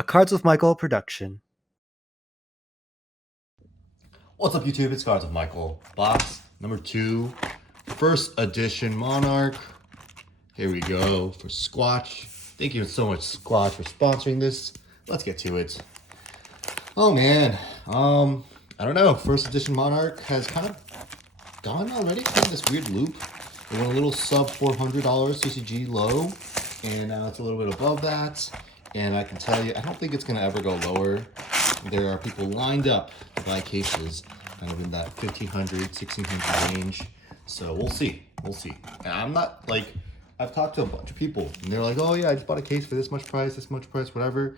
A Cards with Michael production. What's up, YouTube? It's Cards with Michael. Box number 2, first edition Monarch. Here we go for Squatch. Thank you so much, Squatch, for sponsoring this. Let's get to it. Oh man, I don't know. First edition Monarch has kind of gone already, kind of this weird loop. It went a little sub $400 CCG low, and now it's a little bit above that. And I can tell you, I don't think it's gonna ever go lower. There are people lined up to buy cases kind of in that 1500, 1600 range. So we'll see, And I'm not like, I've talked to a bunch of people and they're like, oh yeah, I just bought a case for this much price, whatever.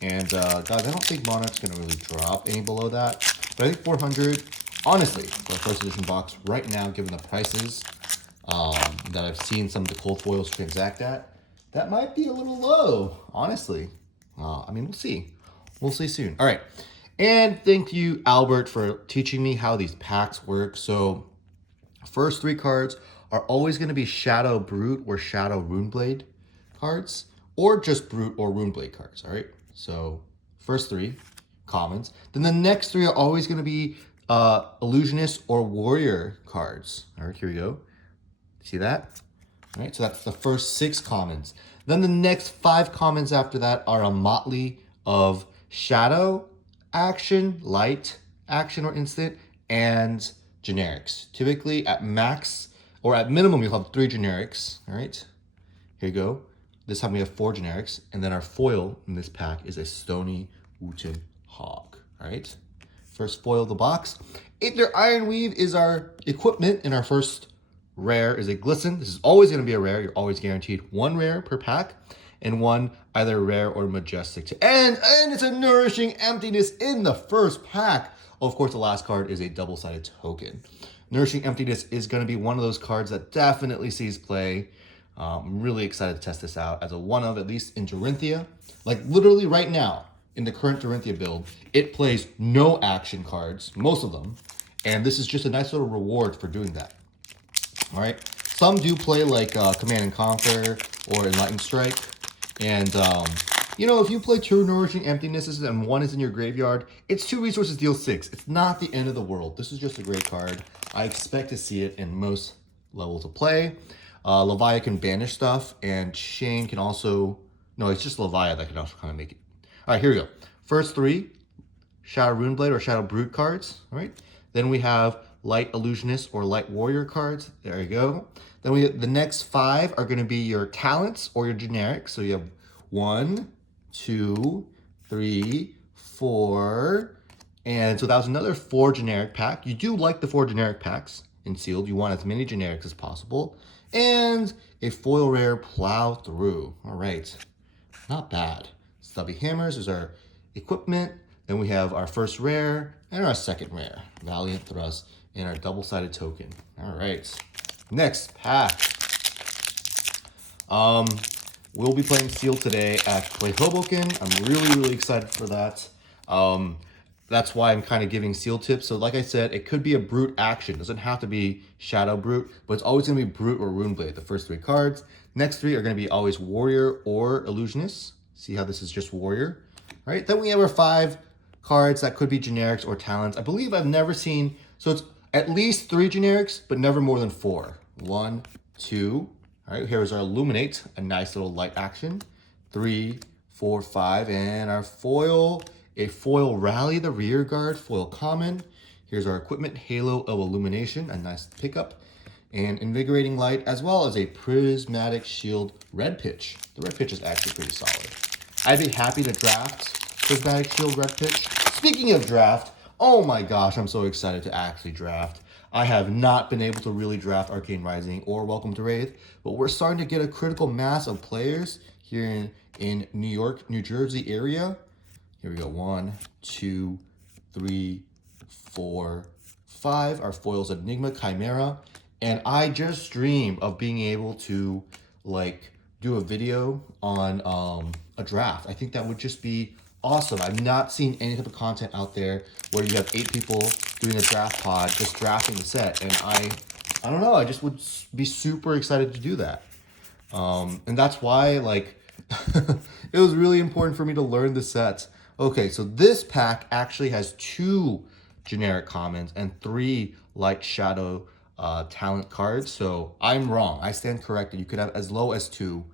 And guys, I don't think Monarch's gonna really drop any below that. But I think 400, honestly, for a first edition box right now, given the prices that I've seen some of the cold foils transact at, that might be a little low, honestly. I mean, we'll see. We'll see soon. All right. And thank you, Albert, for teaching me how these packs work. So first 3 cards are always going to be Shadow Brute or Shadow Runeblade cards, or just Brute or Runeblade cards. All right. So first 3 commons. Then the next 3 are always going to be Illusionist or Warrior cards. All right, here we go. See that? All right, so that's the first 6 commons. Then the next 5 commons after that are a motley of Shadow, Action, Light, Action or Instant, and generics. Typically at max or at minimum, you'll have 3 generics. All right, here you go. This time we have 4 generics, and then our foil in this pack is a Stony Wooten Hog. All right, first foil of the box. Aether Iron Weave is our equipment in our first rare is a Glisten. This is always going to be a rare. You're always guaranteed 1 rare per pack and 1 either rare or majestic to end. And it's a Nourishing Emptiness in the first pack. Oh, of course, the last card is a double-sided token. Nourishing Emptiness is going to be one of those cards that definitely sees play. I'm really excited to test this out as a one of, at least in Dorinthia. Like literally right now in the current Dorinthia build, it plays no action cards, most of them. And this is just a nice little reward for doing that. All right, some do play like Command and Conquer or Enlightened Strike. And, you know, if you play 2 Nourishing Emptinesses and 1 is in your graveyard, it's 2 resources, deal 6. It's not the end of the world. This is just a great card. I expect to see it in most levels of play. Leviathan can banish stuff, and Shane can also... No, it's just Leviathan that can also kind of make it. All right, here we go. First 3, Shadow Runeblade or Shadow Brute cards. All right, then we have Light Illusionist or Light Warrior cards. There you go. Then we the next 5 are going to be your talents or your generics. So you have 1, 2, 3, 4, and so that was another 4 generic pack. You do like the 4 generic packs in sealed. You want as many generics as possible, and a foil rare Plow Through. All right, not bad. Stubby Hammers is our equipment. Then we have our first rare and our second rare, Valiant Thrust, and our double-sided token. All right, next pack. We'll be playing Sealed today at Play Hoboken. I'm really excited for that. That's why I'm kind of giving Sealed tips. So like I said, it could be a Brute action. It doesn't have to be Shadow Brute, but it's always going to be Brute or Runeblade, the first 3 cards. Next 3 are going to be always Warrior or Illusionist. See how this is just Warrior. All right, then we have our 5 cards that could be generics or talents. I believe I've never seen, so it's at least 3 generics, but never more than 4. 1, 2. All right, here's our Illuminate, a nice little light action. 3, 4, 5, and our foil, a foil Rally the Rear Guard, foil common. Here's our equipment, Halo of Illumination, a nice pickup. And Invigorating Light, as well as a Prismatic Shield Red Pitch. The Red Pitch is actually pretty solid. I'd be happy to draft Prismatic Shield Red Pitch. Speaking of draft, oh my gosh, I'm so excited to actually draft. I have not been able to really draft Arcane Rising or Welcome to Wraith, but we're starting to get a critical mass of players here in New York, New Jersey area. Here we go, 1, 2, 3, 4, 5. Our foil's Enigma, Chimera. And I just dream of being able to like do a video on a draft. I think that would just be awesome. I've not seen any type of content out there where you have 8 people doing a draft pod, just drafting the set. And I don't know, I just would be super excited to do that. And that's why, like, It was really important for me to learn the sets. Okay, so this pack actually has 2 generic commons and 3 light shadow talent cards. So I'm wrong. I stand corrected. You could have as low as 2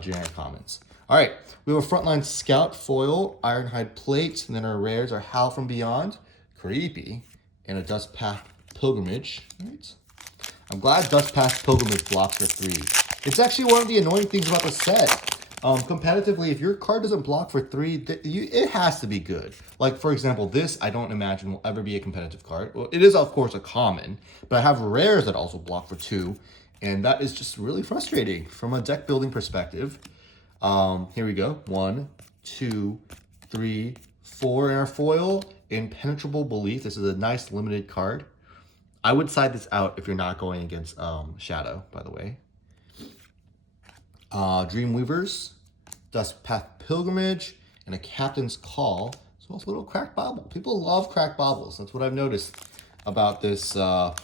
generic commons. All right, we have a Frontline Scout foil, Ironhide plate, and then our rares are Howl from Beyond, creepy, and a Dust Path Pilgrimage. All right. I'm glad Dust Path Pilgrimage blocks for 3. It's actually one of the annoying things about the set. Competitively, if your card doesn't block for 3, it has to be good. Like, for example, this I don't imagine will ever be a competitive card. Well, it is, of course, a common, but I have rares that also block for 2, and that is just really frustrating from a deck building perspective. Here we go. 1, 2, 3, 4 in our foil. Impenetrable Belief. This is a nice limited card. I would side this out if you're not going against Shadow, by the way. Dreamweavers, Dust Path Pilgrimage, and a Captain's Call. So it's a little cracked bauble. People love cracked baubles. That's what I've noticed about this, about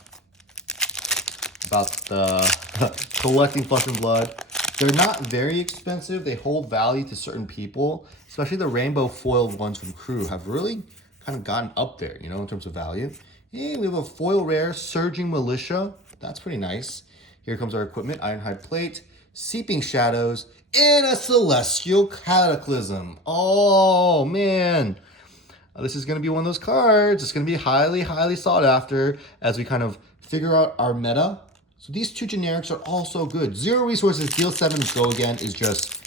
the collecting Flesh and Blood. They're not very expensive. They hold value to certain people, especially the rainbow foiled ones from Crew have really kind of gotten up there, you know, in terms of value. Hey, we have a foil rare, Surging Militia. That's pretty nice. Here comes our equipment, Ironhide plate, Seeping Shadows, and a Celestial Cataclysm. Oh, man. This is going to be one of those cards. It's going to be highly, highly sought after as we kind of figure out our meta. So these 2 generics are also good. 0 resources, deal 7, go again is just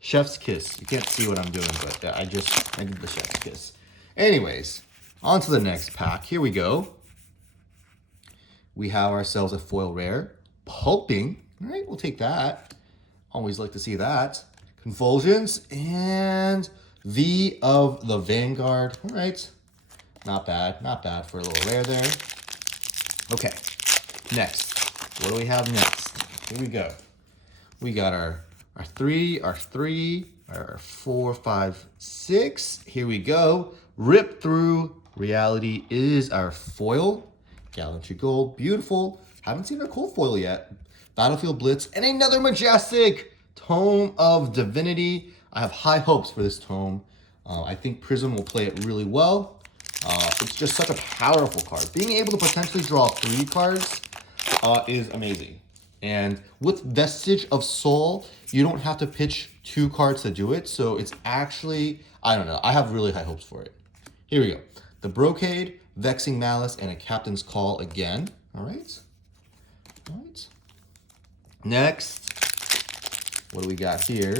chef's kiss. You can't see what I'm doing, but I did the chef's kiss. Anyways, on to the next pack. Here we go. We have ourselves a foil rare. Pulping. All right, we'll take that. Always like to see that. Convulsions and V of the Vanguard. All right. Not bad. Not bad for a little rare there. Okay. Next. What do we have next? Here we go. We got our 3, our 4, 5, 6. Here we go. Rip Through Reality is our foil. Gallantry Gold. Beautiful. Haven't seen our cold foil yet. Battlefield Blitz. And another Majestic. Tome of Divinity. I have high hopes for this tome. I think Prism will play it really well. It's just such a powerful card. Being able to potentially draw 3 cards is amazing. And with Vestige of Soul, you don't have to pitch 2 cards to do it. So it's actually, I don't know. I have really high hopes for it. Here we go. The Brocade, Vexing Malice, and a Captain's Call again. All right. All right. Next, what do we got here?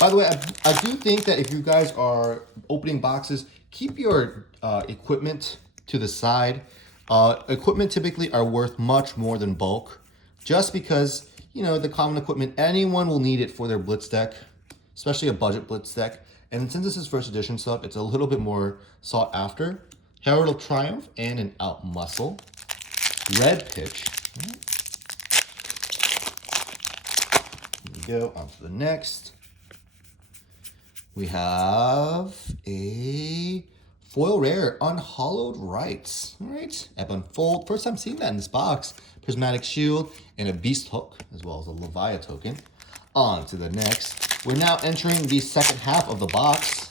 By the way, I do think that if you guys are opening boxes, keep your equipment to the side. Equipment typically are worth much more than bulk, just because, you know, the common equipment, anyone will need it for their blitz deck, especially a budget blitz deck. And since this is first edition stuff, it's a little bit more sought after. Herald of Triumph and an Out Muscle. Red Pitch. Here we go, on to the next. We have a foil rare, Unhallowed Rites. All right, Ebb Unfold. First time seeing that in this box. Prismatic Shield and a Beast Hook, as well as a Leviathan token. On to the next. We're now entering the second half of the box.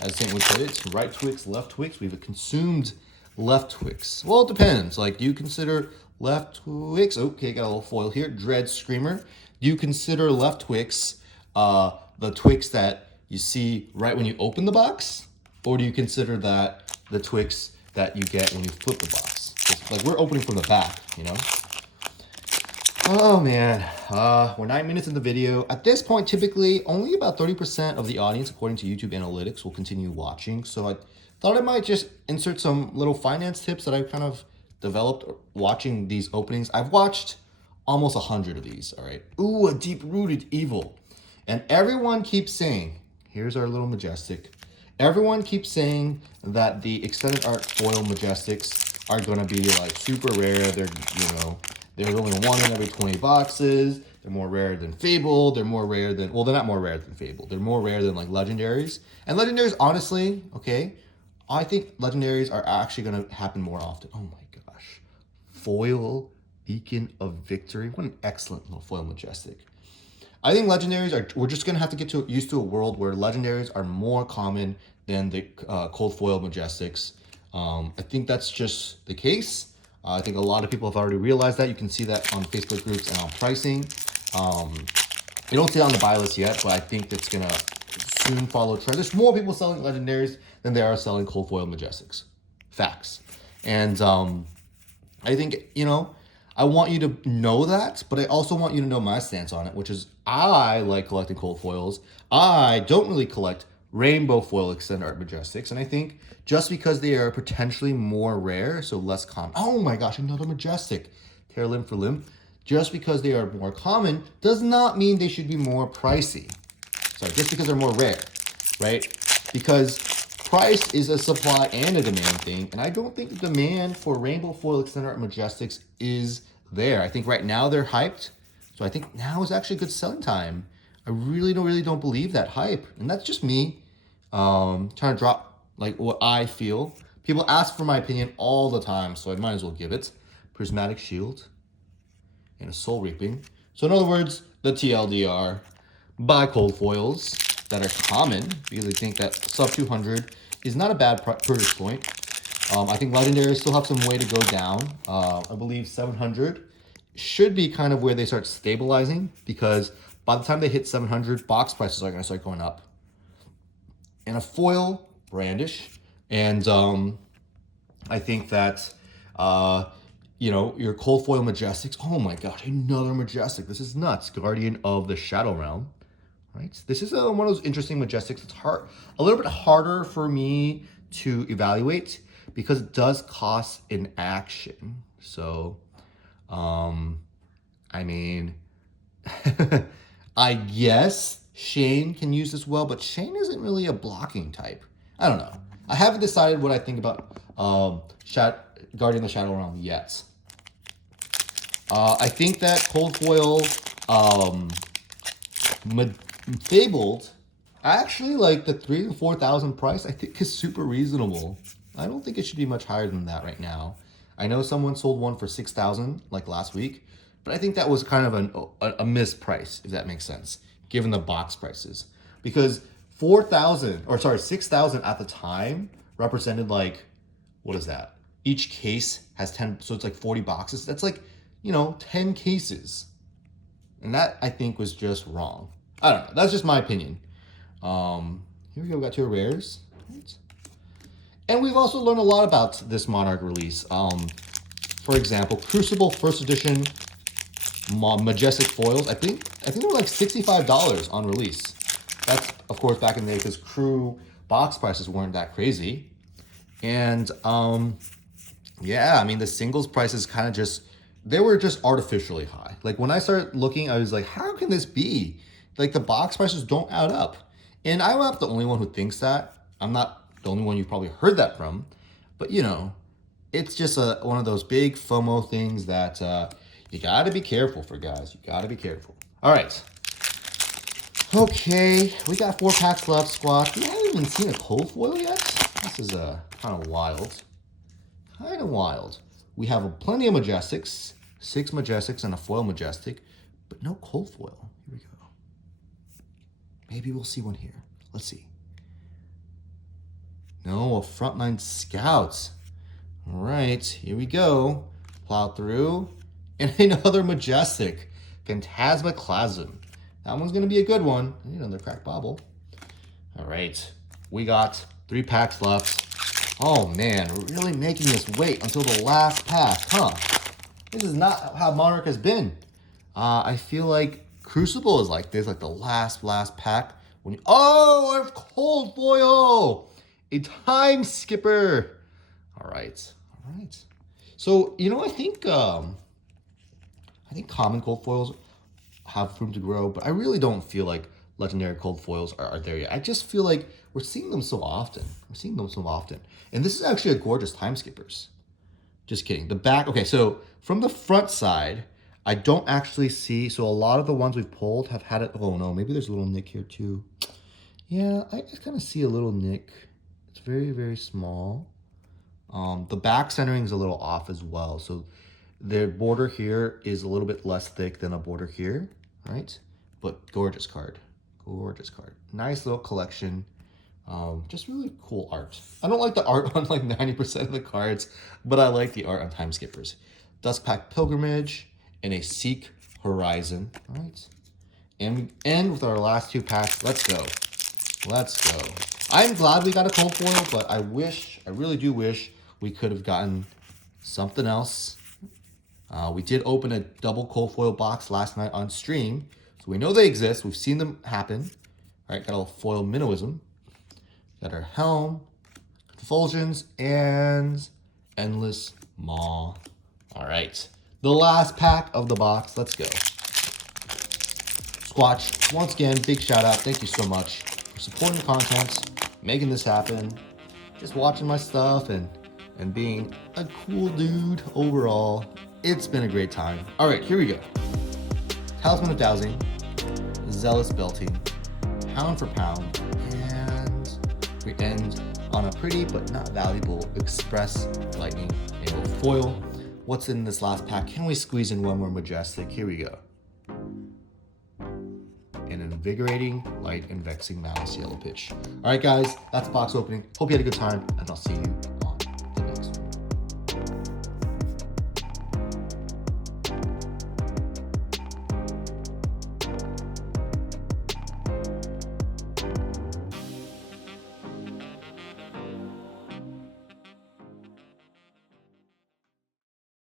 As St. Wood said, it's right Twix, left Twix. We've consumed left Twix. Well, it depends. Like, do you consider left Twix? Okay, got a little foil here. Dread Screamer. Do you consider left Twix the Twix that you see right when you open the box? Or do you consider that the Twix that you get when you flip the box? Like, we're opening from the back, you know? Oh, man. We're 9 minutes in the video. At this point, typically, only about 30% of the audience, according to YouTube Analytics, will continue watching. So I thought I might just insert some little finance tips that I've kind of developed watching these openings. I've watched almost 100 of these, all right? Ooh, a Deep-Rooted Evil. And everyone keeps saying, here's our little Majestic. Everyone keeps saying that the extended art foil Majestics are going to be like super rare. They're, you know, there's only 1 in every 20 boxes. They're more rare than Fable. They're more rare than, well, they're not more rare than Fable. They're more rare than like Legendaries. And Legendaries, honestly, okay, I think Legendaries are actually going to happen more often. Oh my foil Beacon of Victory. What an excellent little foil Majestic. I think legendaries are, we're just going to have to get used to a world where legendaries are more common than the cold foil majestics. I think that's just the case. I think a lot of people have already realized that. You can see that on Facebook groups and on pricing. Um, you don't see it on the buy list yet, but I think it's going to soon follow trend. There's more people selling legendaries than there are selling cold foil majestics. Facts. And I think, I want you to know that, but I also want you to know my stance on it, which is I like collecting cold foils. I don't really collect rainbow foil extended art majestics. And I think just because they are potentially more rare, so less common. Oh my gosh, another majestic. Tear limb for limb. Just because they are more common does not mean they should be more pricey. Sorry, just because they're more rare, right? Because price is a supply and a demand thing, and I don't think the demand for rainbow foil extended art majestics is there. I think right now they're hyped, so I think now is actually a good selling time. I really don't believe that hype, and that's just me trying to drop like what I feel. People ask for my opinion all the time, so I might as well give it. Prismatic Shield and a Soul Reaping. So in other words, the TLDR, buy cold foils that are common because I think that sub 200 is not a bad purchase point. I think legendaries still have some way to go down. I believe 700 should be kind of where they start stabilizing, because by the time they hit 700, box prices are going to start going up. And a foil brandish, and I think that your cold foil majestics. Oh my gosh, another majestic. This is nuts. Guardian of the Shadow Realm. Right. This is one of those interesting majestics. It's a little bit harder for me to evaluate because it does cost an action. So, I mean, I guess Shane can use this well, but Shane isn't really a blocking type. I don't know. I haven't decided what I think about Guardian of the Shadow Realm yet. I think that cold foil Fabled, actually, like the 3,000 to 4,000 price, I think is super reasonable. I don't think it should be much higher than that right now. I know someone sold one for 6,000 like last week, but I think that was kind of a missed price, if that makes sense, given the box prices. Because 6,000 at the time represented like, what is that? Each case has 10, so it's like 40 boxes. That's like, 10 cases. And that I think was just wrong. I don't know. That's just my opinion. Here we go. We got two rares. Right. And we've also learned a lot about this Monarch release. For example, Crucible First Edition Majestic Foils. I think they were like $65 on release. That's, of course, back in the day because Crew box prices weren't that crazy. And, yeah, I mean, the singles prices kind of they were just artificially high. Like when I started looking, I was like, how can this be? Like the box prices don't add up. And I'm not the only one who thinks that. I'm not the only one you've probably heard that from. But it's just one of those big FOMO things that you gotta be careful for, guys. You gotta be careful. All right. Okay, we got 4 packs left, squad. We haven't even seen a cold foil yet. This is kind of wild. Kind of wild. We have plenty of majestics, 6 majestics and a foil majestic, but no cold foil. Here we go. Maybe we'll see one here. Let's see. No, a Frontline Scouts. All right, here we go. Plow through. And another majestic, Phantasmaclasm. That one's going to be a good one. Another cracked bobble. All right, we got 3 packs left. Oh man, we're really making us wait until the last pack, huh? This is not how Monarch has been. I feel like Crucible is like this, like the last pack. Oh, a cold foil! A time skipper. All right. So, I think common cold foils have room to grow, but I really don't feel like legendary cold foils are there yet. I just feel like we're seeing them so often. And this is actually a gorgeous time skippers. Just kidding. The back, okay, so from the front side, I don't actually see, so a lot of the ones we've pulled have had it. Oh no, maybe there's a little nick here too. Yeah, I just kind of see a little nick. It's very, very small. The back centering is a little off as well. So the border here is a little bit less thick than a border here, right? but gorgeous card. Gorgeous card. Nice little collection. Just really cool art. I don't like the art on like 90% of the cards, but I like the art on Time Skippers. Duskpack Pilgrimage and a Seek Horizon. All right. And we end with our last 2 packs. Let's go. Let's go. I'm glad we got a cold foil, but I really do wish we could have gotten something else. We did open a double cold foil box last night on stream, so we know they exist. We've seen them happen. All right, got a little foil minnowism. Got our helm, convulsions, and endless maw. All right, the last pack of the box. Let's go. Squatch, once again, big shout out. Thank you so much for supporting the content, making this happen, just watching my stuff and being a cool dude overall. It's been a great time. All right, here we go. Talisman of Dowsing, Zealous Belting, Pound for Pound, and we end on a pretty but not valuable Express Lightning Naval foil. What's in this last pack? Can we squeeze in one more Majestic? Here we go. An Invigorating Light and Vexing Malice Yellow Pitch. All right, guys, that's box opening. Hope you had a good time, and I'll see you